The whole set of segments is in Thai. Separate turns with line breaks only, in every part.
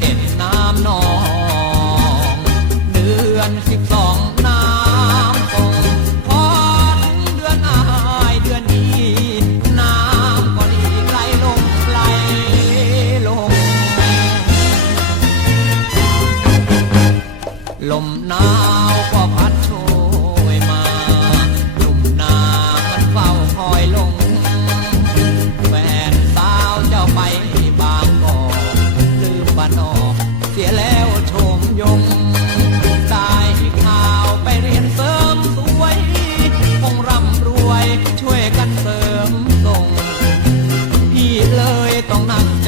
เอ็ดน้ำนอง เดือนสิบสองน้ำคงพอถึเดือนอายเดือนนี้ น้ำก็ดีไหลลงไหลลง ลมหนาวก็พัดโช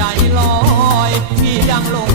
ใจลอย พี่ยังหลง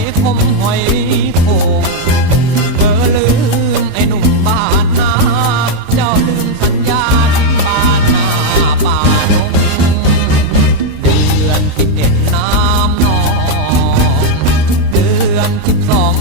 อยคมหอยโขงเธอลืมไอ้หนุ่มบ้านนาเจ้าลืมสัญญาที่บ้านนาป่าดงเดือนสิบเอ็ดน้ำนอง เดือนที่สอง